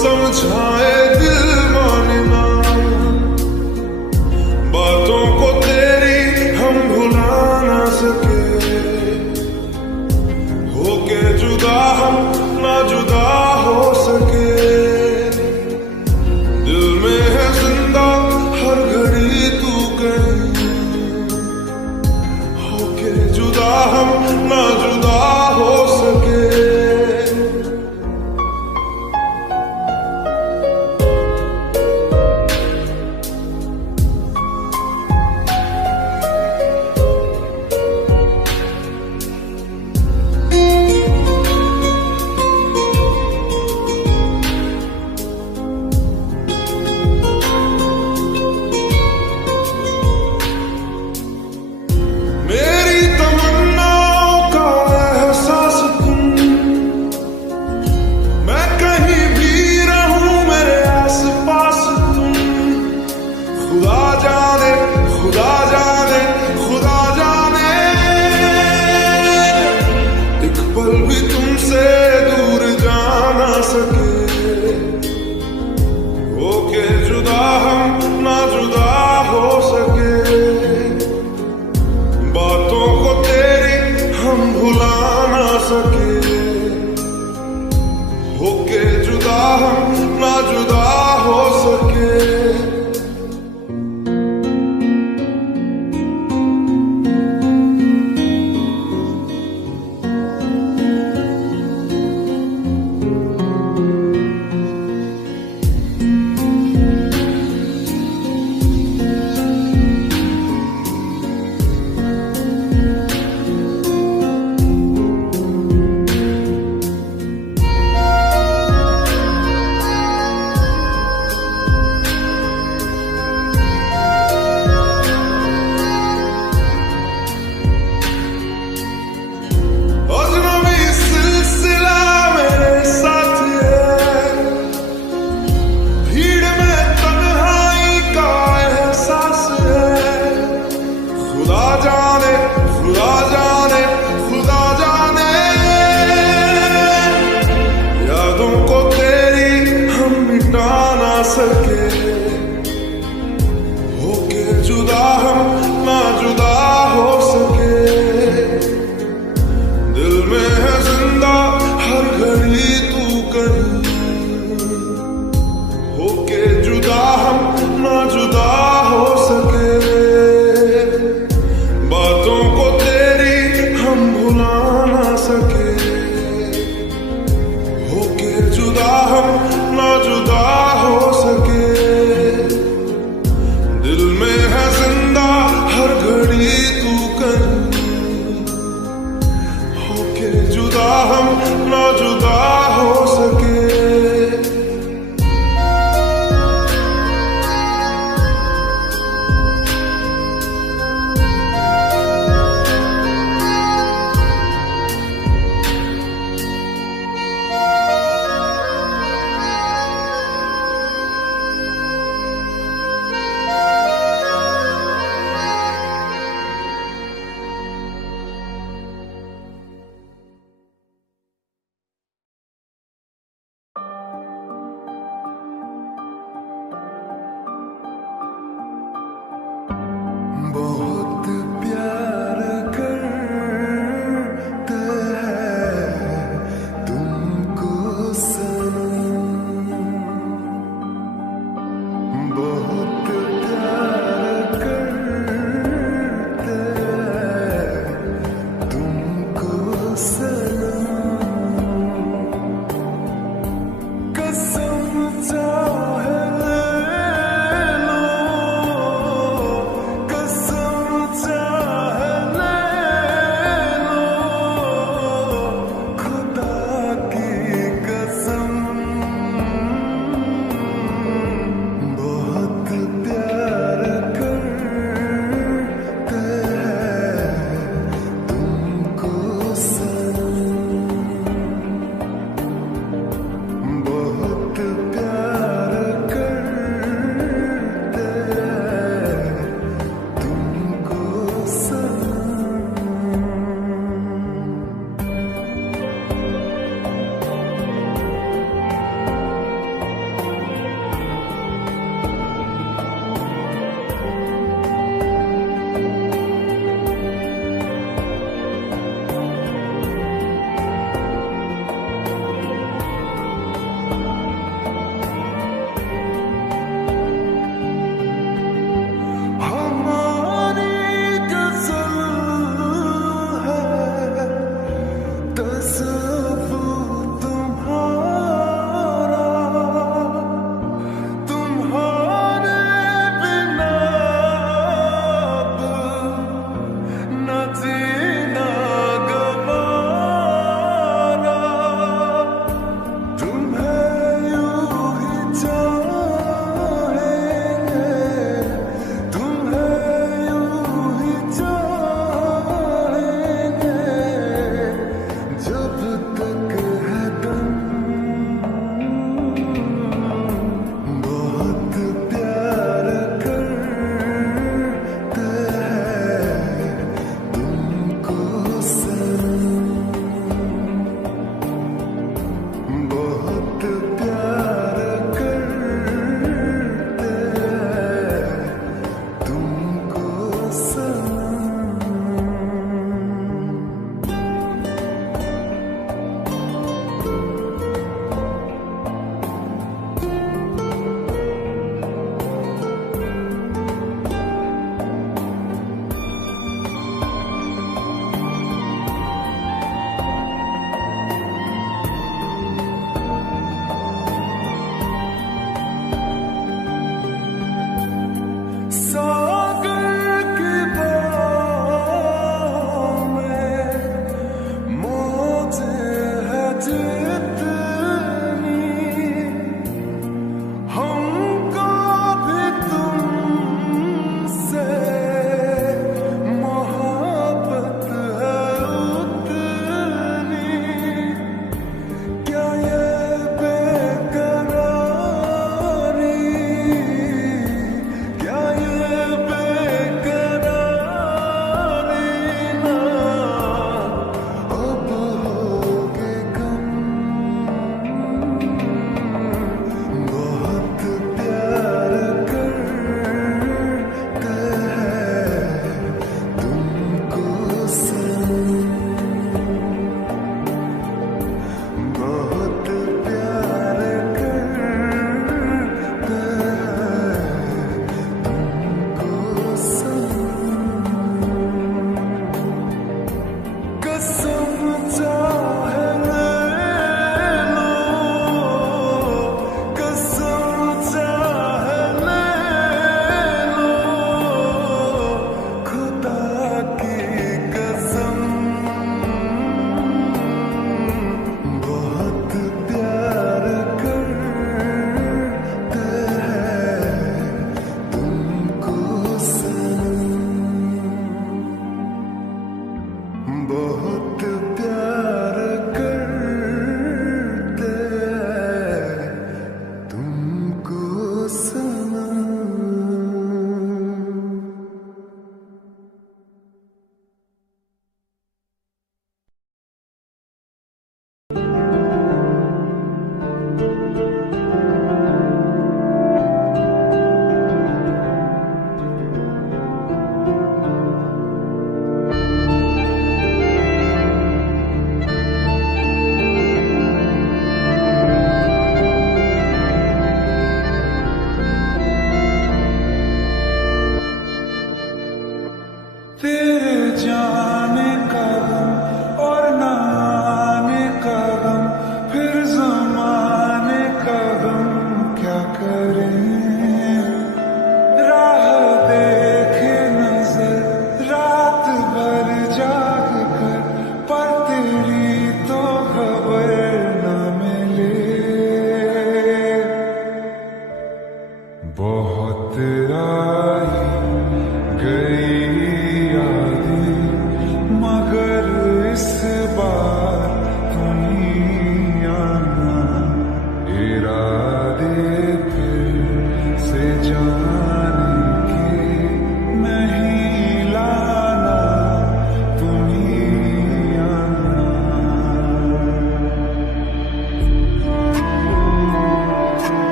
समझाए दिल मानना, बातों को तेरी हम भुला ना सके, होके जुदा हम ना जुदा हो सके। दिल में है जिंदा हर घड़ी तू कहीं, होके जुदा हम ना जुदा हो सके। खुदा जाने, खुदा जाने, एक पल भी तुमसे दूर जा ना सके, होके जुदा हम ना जुदा हो सके। बातों को तेरी हम भुला ना सके, होके जुदा हम ना जुदा हो सके। खुदा जाने, खुदा जाने, यादों को तेरी हम मिटा ना सके, होके जुदा हम ना जुदा हो सके। दिल में है जिंदा हर घड़ी तू कहीं, होके जुदा हम ना जुदा हो सके। बातों को तेरी हम भुला ना सके, होके जुदा हम ना जुदा हो सके।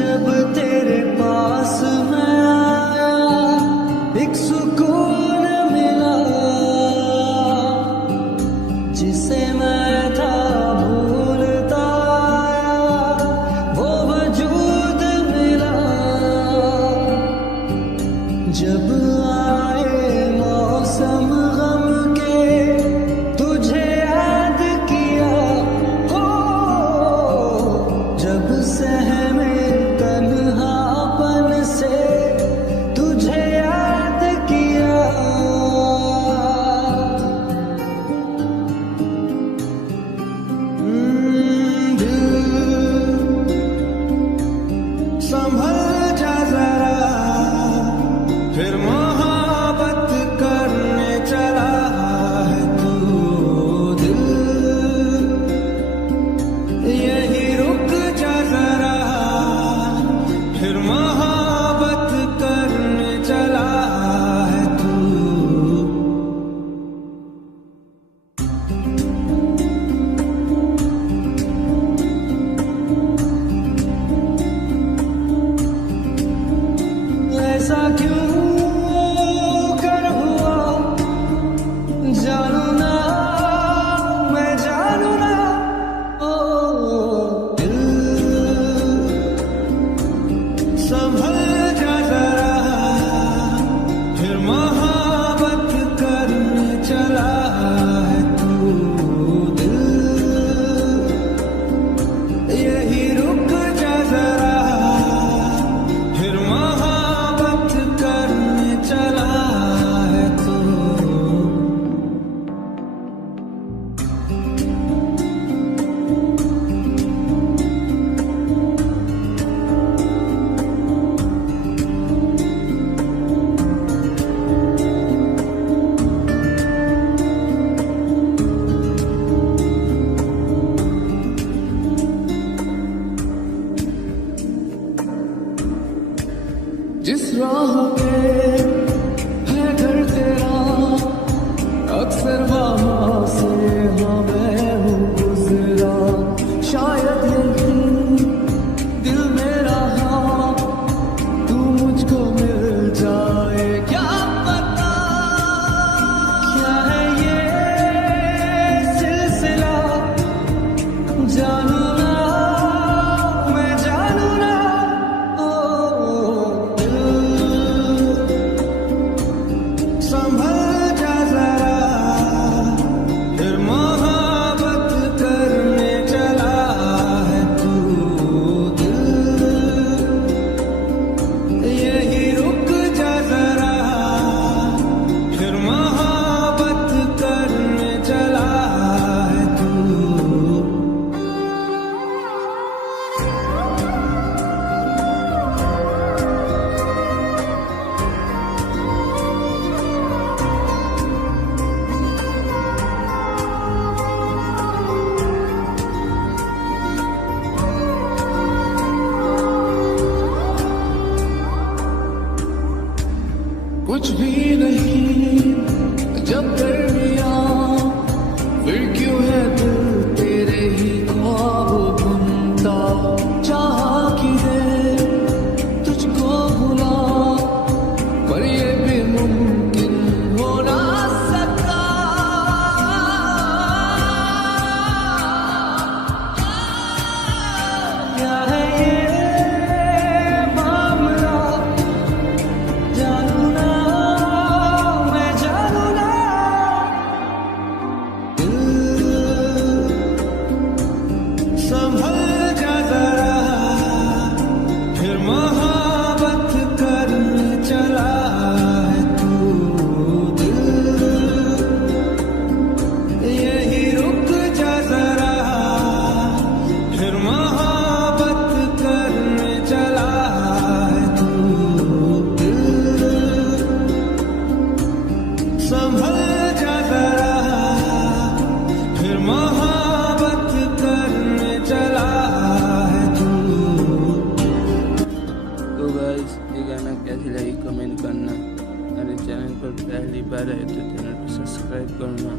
जब तेरे पास मैं आया, एक सुकून मिला जिसे मैं था भूलता आया, वो वजूद मिला। जब आए मौसम गम के, तुझे याद किया हो, जब सहमे तन्हापन से, तुझे याद किया। दिल संभल जा जरा, फिर मोहब्बत करने चला है तू। दिल यही रुक जा जरा, फिर मोहब्बत करने चला है तू। ऐसा क्यों कर हुआ, जानू ना, मैं जानू ना। ओ दिल संभल जा जरा, फिर मोहब्बत करने चला है तू। दिल यही रुक जा जरा, फिर मोहब्बत करने चला है तू। जिस राह पे है घर तेरा, अक्सर वहाँ से हाँ मैं हूँ गुजरा। शायद यही दिल मेरा, हाँ तू मुझको मिल जाए, क्या पता क्या है ये सिलसिला। जानू ना, मैं जानू ना। ओ संभल जा जरा, फिर मोहब्बत करने चला है तू। दिल यही रुक जा जरा, फिर मोहब्बत करने चला है तू। कुछ भी नहीं जब दरमियां, फिर क्यों है दिल तेरे ही ख्वाब बुनता। चाहा कि दे तुझको भुला, पर ये भी मुमकिन हो ना सका। क्या है ये मामला, जानू ना, मैं जानू ना। संभल जा जरा, फिर मोहब्बत करने चला है तू। दिल यही रुक जा जरा, फिर मोहब्बत करने चला है तू। दिल संभल जा जरा, फिर मोहब्बत करने चला है तू। तो गाइस, ये गाना कैसी लगी कमेंट करना। मेरे चैनल पर पहली बार आए तो चैनल को सब्सक्राइब करना।